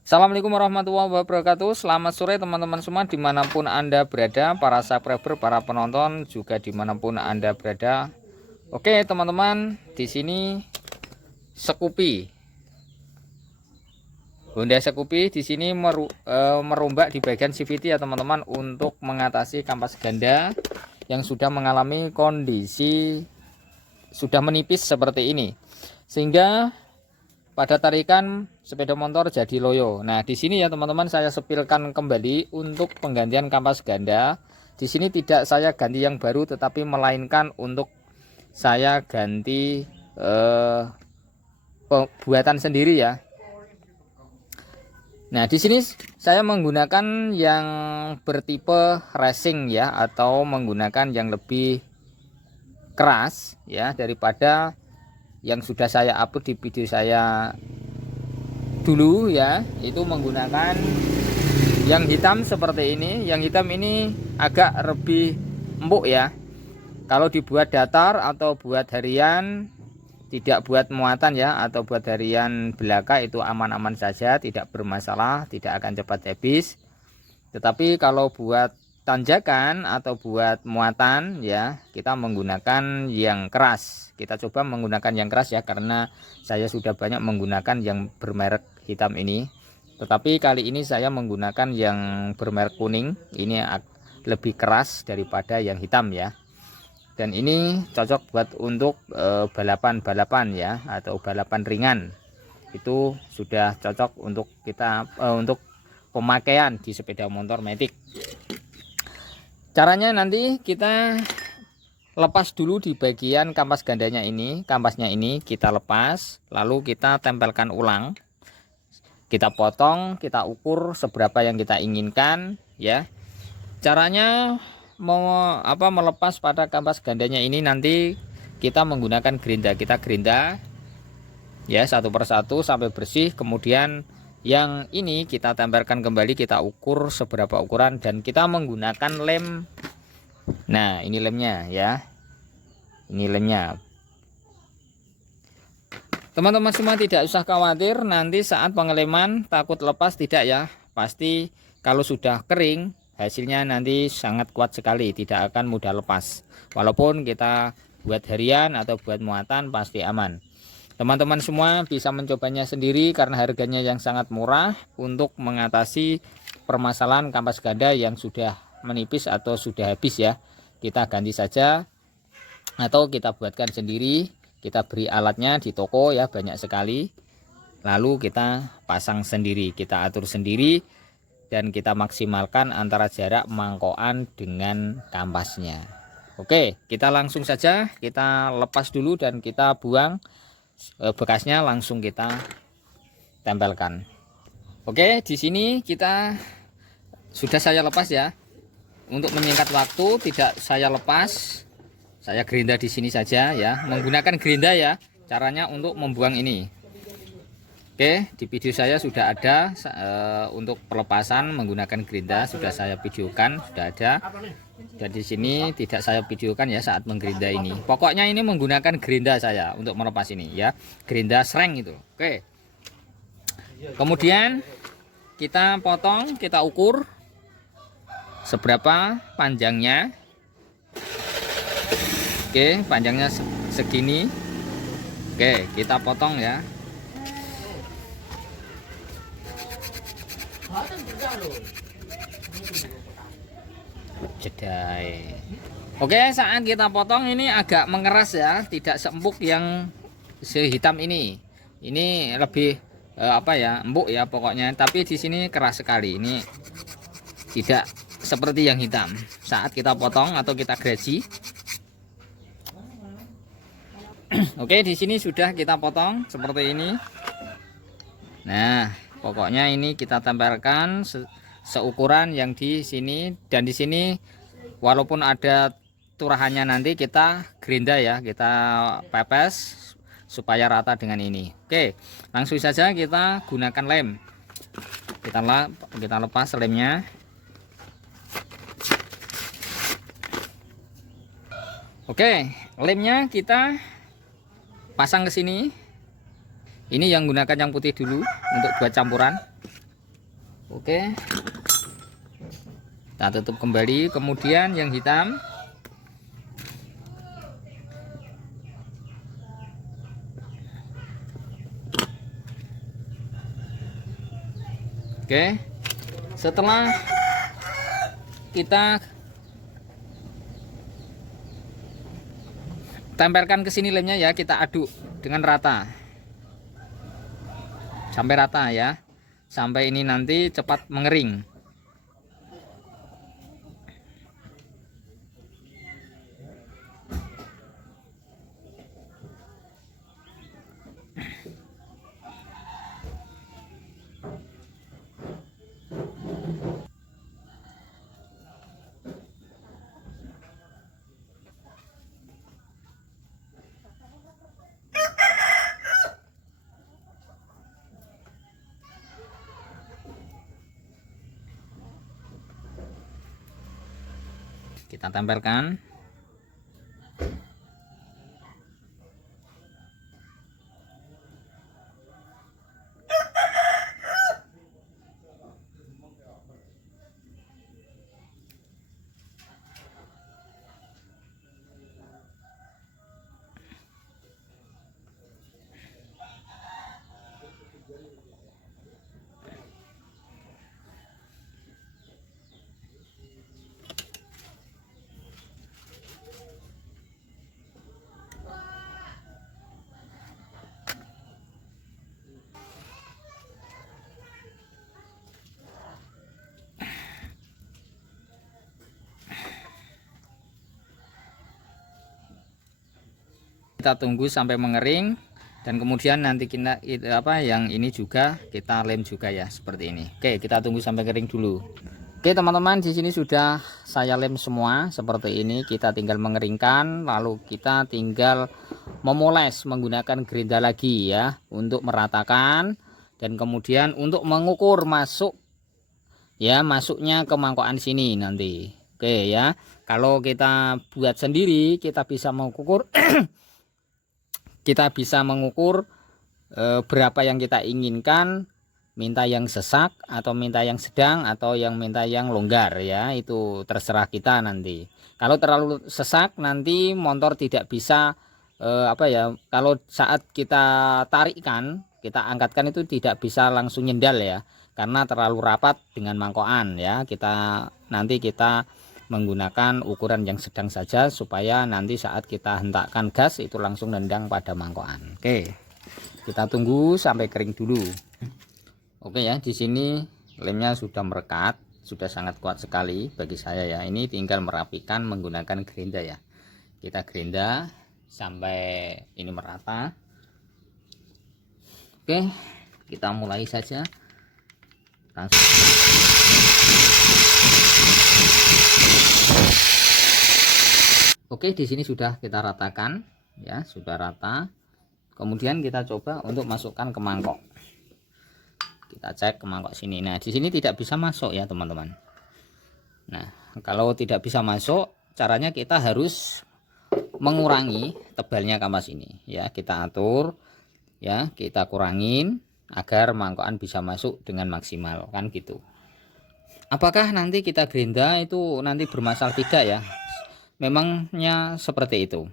Assalamualaikum warahmatullahi wabarakatuh. Selamat sore teman-teman semua dimanapun Anda berada, para subscriber, para penonton juga dimanapun Anda berada. Oke teman-teman, di sini Scoopy, Honda Scoopy di sini merombak di bagian CVT ya teman-teman, untuk mengatasi kampas ganda yang sudah mengalami kondisi sudah menipis seperti ini, sehingga pada tarikan sepeda motor jadi loyo. Nah, di sini ya teman-teman, saya sepilkan kembali untuk penggantian kampas ganda. Di sini tidak saya ganti yang baru, tetapi melainkan untuk saya ganti buatan sendiri ya. Nah, di sini saya menggunakan yang bertipe racing ya, atau menggunakan yang lebih keras ya daripada yang sudah saya upload di video saya dulu ya, itu menggunakan yang hitam seperti ini. Yang hitam ini agak lebih empuk ya, kalau dibuat datar atau buat harian, tidak buat muatan ya, atau buat harian belaka itu aman-aman saja, tidak bermasalah, tidak akan cepat habis. Tetapi kalau buat tanjakan atau buat muatan ya, kita menggunakan yang keras. Kita coba menggunakan yang keras ya, karena saya sudah banyak menggunakan yang bermerek hitam ini. Tetapi kali ini saya menggunakan yang bermerek kuning. Ini lebih keras daripada yang hitam ya. Dan ini cocok buat untuk balapan-balapan ya, atau balapan ringan. Itu sudah cocok untuk kita untuk pemakaian di sepeda motor matic. Caranya nanti kita lepas dulu di bagian kampas gandanya ini, kampasnya ini kita lepas, lalu kita tempelkan ulang. Kita potong, kita ukur seberapa yang kita inginkan ya. Caranya melepas pada kampas gandanya ini, nanti kita menggunakan gerinda. Kita gerinda ya satu persatu sampai bersih, kemudian yang ini kita tempelkan kembali, kita ukur seberapa ukuran, dan kita menggunakan lem. Nah, ini lemnya ya. Ini lemnya. Teman-teman semua tidak usah khawatir nanti saat pengeleman takut lepas, tidak ya. Pasti kalau sudah kering hasilnya nanti sangat kuat sekali, tidak akan mudah lepas. Walaupun kita buat harian atau buat muatan pasti aman. Teman-teman semua bisa mencobanya sendiri karena harganya yang sangat murah untuk mengatasi permasalahan kampas ganda yang sudah menipis atau sudah habis ya. Kita ganti saja atau kita buatkan sendiri. Kita beri alatnya di toko ya, banyak sekali. Lalu kita pasang sendiri, kita atur sendiri, dan kita maksimalkan antara jarak mangkokan dengan kampasnya. Oke, kita langsung saja kita lepas dulu dan kita buang bekasnya, langsung kita tempelkan. Oke, di sini kita sudah saya lepas ya. Untuk menyingkat waktu tidak saya lepas, saya gerinda di sini saja ya, menggunakan gerinda ya. Caranya untuk membuang ini. Oke, di video saya sudah ada untuk pelepasan menggunakan gerinda, sudah saya videokan, sudah ada. Dan di sini tidak saya videokan ya saat menggerinda ini. Pokoknya ini menggunakan gerinda saya untuk melepas ini ya. Gerinda sreng itu. Oke. Kemudian kita potong, kita ukur seberapa panjangnya. Oke, panjangnya segini. Oke, kita potong ya. Jedai. Oke, saat kita potong ini agak mengeras ya, tidak seempuk yang sehitam ini. Ini lebih empuk ya pokoknya, tapi di sini keras sekali. Ini tidak seperti yang hitam. Saat kita potong atau kita graji. Oke, di sini sudah kita potong seperti ini. Nah, pokoknya ini kita tempelkan seukuran yang di sini, dan di sini walaupun ada turahannya nanti kita gerinda ya, kita pepes supaya rata dengan ini. Oke, langsung saja kita gunakan lem. Kita lepas lemnya. Oke, lemnya kita pasang ke sini. Ini yang gunakan yang putih dulu untuk buat campuran. Oke, kita tutup kembali. Kemudian yang hitam, oke, setelah kita tempelkan ke sini lemnya ya, kita aduk dengan rata sampai rata ya, sampai ini nanti cepat mengering. Kita tempelkan. Kita tunggu sampai mengering, dan kemudian nanti kita yang ini juga kita lem juga ya, seperti ini. Oke, kita tunggu sampai kering dulu. Oke teman-teman, di sini sudah saya lem semua seperti ini. Kita tinggal mengeringkan, lalu kita tinggal memoles menggunakan gerinda lagi ya, untuk meratakan dan kemudian untuk mengukur masuknya ke mangkokan sini nanti. Oke ya, kalau kita buat sendiri kita bisa mengukur kita bisa mengukur berapa yang kita inginkan, minta yang sesak atau minta yang sedang atau yang minta yang longgar ya, itu terserah kita nanti. Kalau terlalu sesak nanti motor tidak bisa kalau saat kita tarikkan, kita angkatkan itu tidak bisa langsung nyendal ya, karena terlalu rapat dengan mangkokan ya. Nanti kita menggunakan ukuran yang sedang saja supaya nanti saat kita hentakkan gas itu langsung nendang pada mangkokan. Oke, kita tunggu sampai kering dulu. Oke ya, di sini lemnya sudah merekat, sudah sangat kuat sekali bagi saya ya. Ini tinggal merapikan menggunakan gerinda ya. Kita gerinda sampai ini merata. Oke, kita mulai saja. Langsung. Oke, di sini sudah kita ratakan ya, sudah rata. Kemudian kita coba untuk masukkan ke mangkok. Kita cek ke mangkok sini. Nah, di sini tidak bisa masuk ya, teman-teman. Nah, kalau tidak bisa masuk, caranya kita harus mengurangi tebalnya kampas ini ya. Kita atur ya, kita kurangin agar mangkokan bisa masuk dengan maksimal, kan gitu. Apakah nanti kita gerinda itu nanti bermasalah tidak ya? Memangnya seperti itu.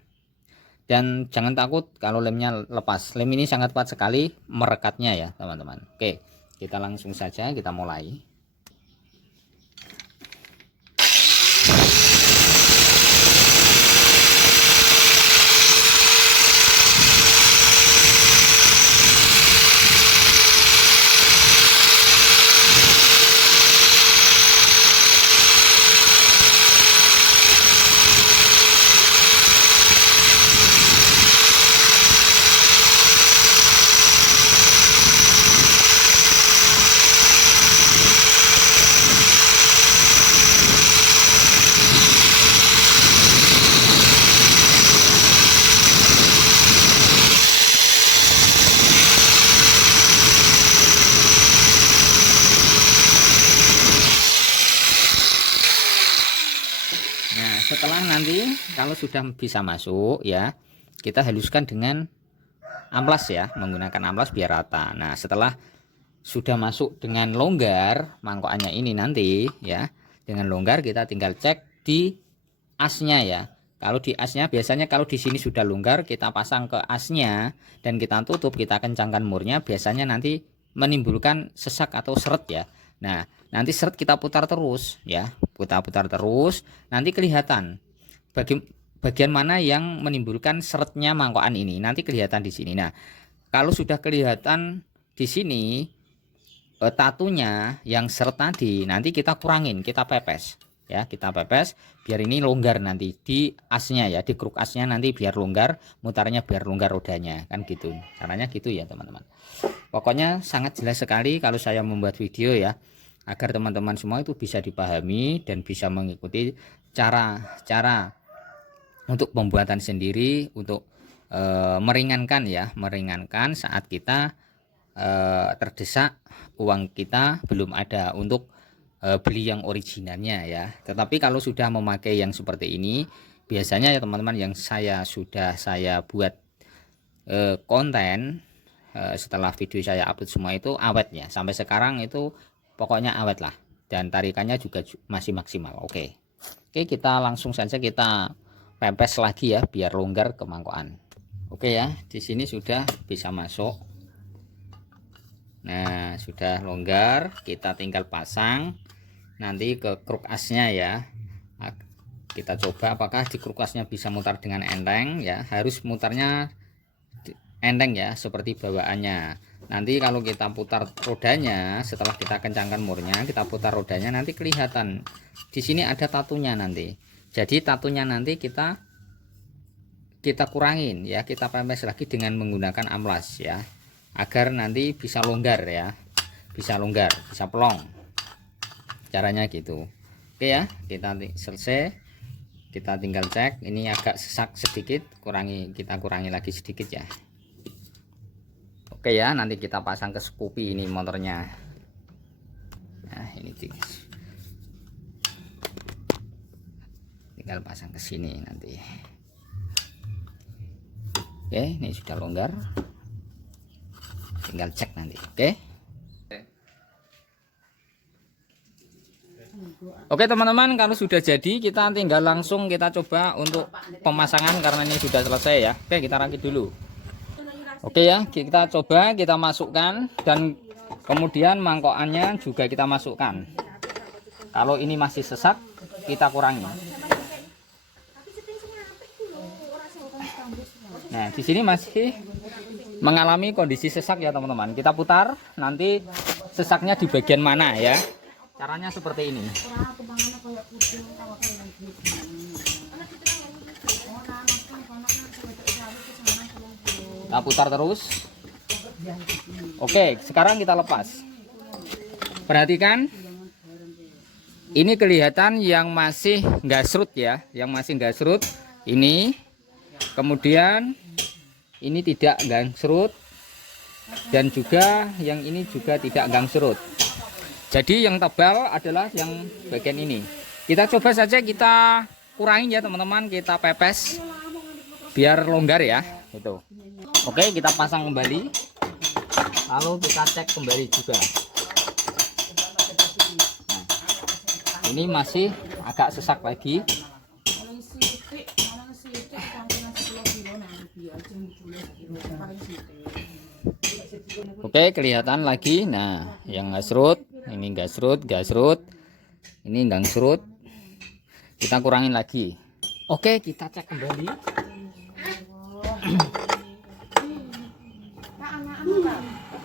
Dan jangan takut kalau lemnya lepas. Lem ini sangat kuat sekali merekatnya ya, teman-teman. Oke, kita langsung saja kita mulai. Setelah nanti kalau sudah bisa masuk ya, kita haluskan dengan amplas ya, menggunakan amplas biar rata. Nah, setelah sudah masuk dengan longgar mangkokannya ini nanti ya, dengan longgar kita tinggal cek di asnya ya. Kalau di asnya biasanya kalau di sini sudah longgar, kita pasang ke asnya dan kita tutup, kita kencangkan murnya, biasanya nanti menimbulkan sesak atau seret ya. Nah, nanti seret kita putar terus ya, kita putar terus, nanti kelihatan bagian mana yang menimbulkan seretnya mangkokan ini, nanti kelihatan di sini. Nah, kalau sudah kelihatan di sini tatunya yang seret tadi, nanti kita kurangin, kita pepes ya, kita pepes biar ini longgar nanti di asnya ya, di kruk asnya nanti biar longgar, mutarnya biar longgar rodanya kan gitu. Caranya gitu ya teman-teman. Pokoknya sangat jelas sekali kalau saya membuat video ya, agar teman-teman semua itu bisa dipahami dan bisa mengikuti cara-cara untuk pembuatan sendiri, untuk meringankan ya, meringankan saat kita terdesak, uang kita belum ada untuk beli yang originalnya ya. Tetapi kalau sudah memakai yang seperti ini, biasanya ya teman-teman, yang saya buat konten setelah video saya upload semua itu awet ya, sampai sekarang itu pokoknya awet lah, dan tarikannya juga masih maksimal. Oke, kita langsung saja kita pepes lagi ya biar longgar ke mangkokan. Oke ya, di sini sudah bisa masuk. Nah, sudah longgar, kita tinggal pasang nanti ke kruk asnya ya. Kita coba apakah di kruk asnya bisa mutar dengan enteng ya. Harus mutarnya enteng ya, seperti bawaannya. Nanti kalau kita putar rodanya, setelah kita kencangkan murnya, kita putar rodanya, nanti kelihatan di sini ada tatunya nanti. Jadi tatunya nanti kita kurangin ya, kita pempes lagi dengan menggunakan amplas ya, agar nanti bisa longgar ya, bisa longgar, bisa pelong, caranya gitu. Oke ya, kita selesai, kita tinggal cek ini agak sesak sedikit, kita kurangi lagi sedikit ya. Oke ya, nanti kita pasang ke Scoopy ini motornya. Nah ini tinggal pasang ke sini nanti. Oke, ini sudah longgar, tinggal cek nanti. Oke teman-teman, kalau sudah jadi kita tinggal langsung kita coba untuk pemasangan karena ini sudah selesai ya. Oke, kita rakit dulu. Oke ya, kita coba, kita masukkan, dan kemudian mangkokannya juga kita masukkan. Kalau ini masih sesak, kita kurangi. Nah, di sini masih mengalami kondisi sesak ya teman-teman. Kita putar, nanti sesaknya di bagian mana ya. Caranya seperti ini. Kita putar terus. Oke, sekarang kita lepas. Perhatikan, ini kelihatan yang masih nggak serut ya, yang masih nggak serut ini. Kemudian ini tidak gangsrut, dan juga yang ini juga tidak gangsrut. Jadi yang tebal adalah yang bagian ini. Kita coba saja, kita kurangin ya teman-teman, kita pepes biar longgar ya. Itu. Oke, kita pasang kembali, lalu kita cek kembali juga. Nah, ini masih agak sesak lagi. Oke, kelihatan lagi. Nah, yang nggak serut, ini nggak serut, ini nggak serut. Kita kurangin lagi. Oke, kita cek kembali.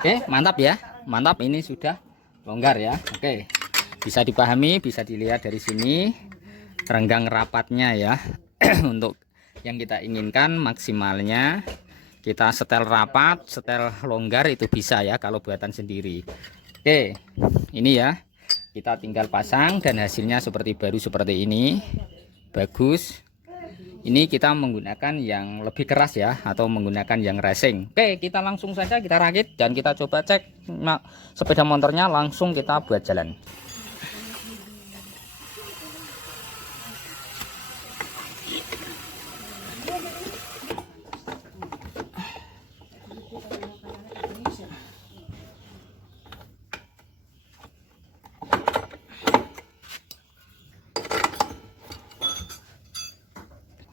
Oke, mantap ya, mantap. Ini sudah longgar ya. Oke, bisa dipahami, bisa dilihat dari sini renggang rapatnya ya. Untuk yang kita inginkan maksimalnya, kita setel rapat, setel longgar itu bisa ya kalau buatan sendiri. Oke, ini ya, kita tinggal pasang dan hasilnya seperti baru seperti ini, bagus. Ini kita menggunakan yang lebih keras ya, atau menggunakan yang racing. Oke, kita langsung saja kita rakit dan kita coba cek sepeda motornya, langsung kita buat jalan.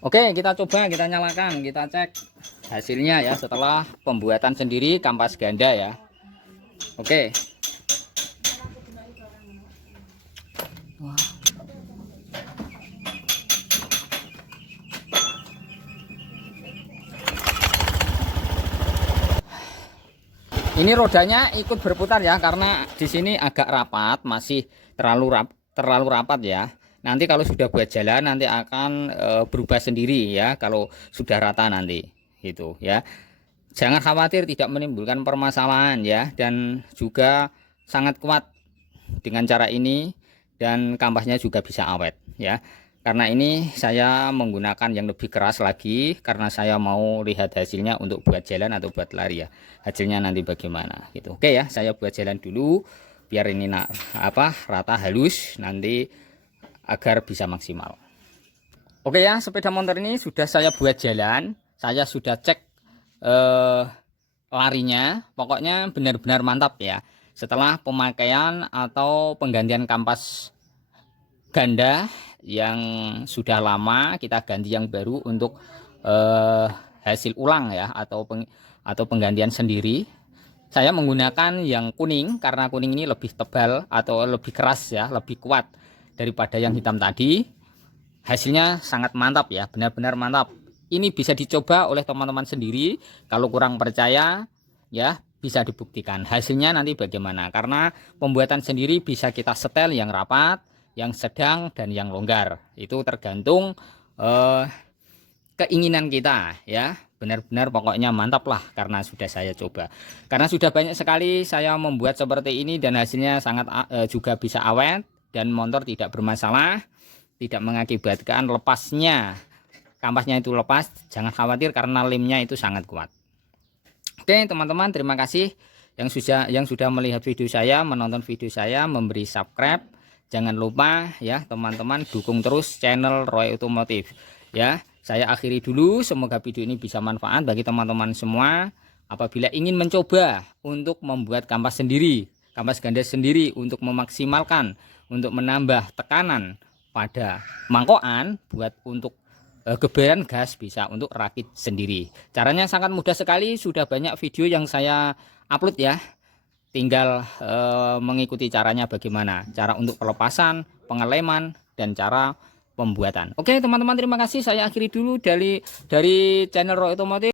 Oke, kita coba, kita nyalakan, kita cek hasilnya ya setelah pembuatan sendiri kampas ganda ya. Oke. Ini rodanya ikut berputar ya, karena di sini agak rapat, masih terlalu rapat ya. Nanti kalau sudah buat jalan nanti akan berubah sendiri ya, kalau sudah rata nanti gitu ya. Jangan khawatir, tidak menimbulkan permasalahan ya, dan juga sangat kuat dengan cara ini, dan kampasnya juga bisa awet ya. Karena ini saya menggunakan yang lebih keras lagi, karena saya mau lihat hasilnya untuk buat jalan atau buat lari ya, hasilnya nanti bagaimana gitu. Oke ya, saya buat jalan dulu biar ini rata halus nanti agar bisa maksimal. Oke ya, sepeda motor ini sudah saya buat jalan, saya sudah cek larinya, pokoknya benar-benar mantap ya. Setelah pemakaian atau penggantian kampas ganda yang sudah lama, kita ganti yang baru untuk hasil ulang ya, atau penggantian sendiri. Saya menggunakan yang kuning karena kuning ini lebih tebal atau lebih keras ya, lebih kuat daripada yang hitam tadi. Hasilnya sangat mantap ya, benar-benar mantap. Ini bisa dicoba oleh teman-teman sendiri. Kalau kurang percaya ya, bisa dibuktikan hasilnya nanti bagaimana, karena pembuatan sendiri bisa kita setel yang rapat, yang sedang, dan yang longgar. Itu tergantung keinginan kita ya. Benar-benar pokoknya mantap lah, karena sudah saya coba, karena sudah banyak sekali saya membuat seperti ini dan hasilnya sangat juga bisa awet dan motor tidak bermasalah, tidak mengakibatkan lepasnya kampasnya itu lepas. Jangan khawatir karena lemnya itu sangat kuat. Oke teman-teman, terima kasih yang sudah melihat video saya, menonton video saya, memberi subscribe. Jangan lupa ya teman-teman, dukung terus channel Roy Otomotif ya. Saya akhiri dulu, semoga video ini bisa manfaat bagi teman-teman semua. Apabila ingin mencoba untuk membuat kampas sendiri, kampas ganda sendiri, untuk memaksimalkan, untuk menambah tekanan pada mangkokan, buat untuk geberan gas, bisa untuk rakit sendiri. Caranya sangat mudah sekali, sudah banyak video yang saya upload ya. Tinggal mengikuti caranya bagaimana, cara untuk pelepasan, pengeleman, dan cara pembuatan. Oke teman-teman, terima kasih. Saya akhiri dulu dari channel Roy Otomotif.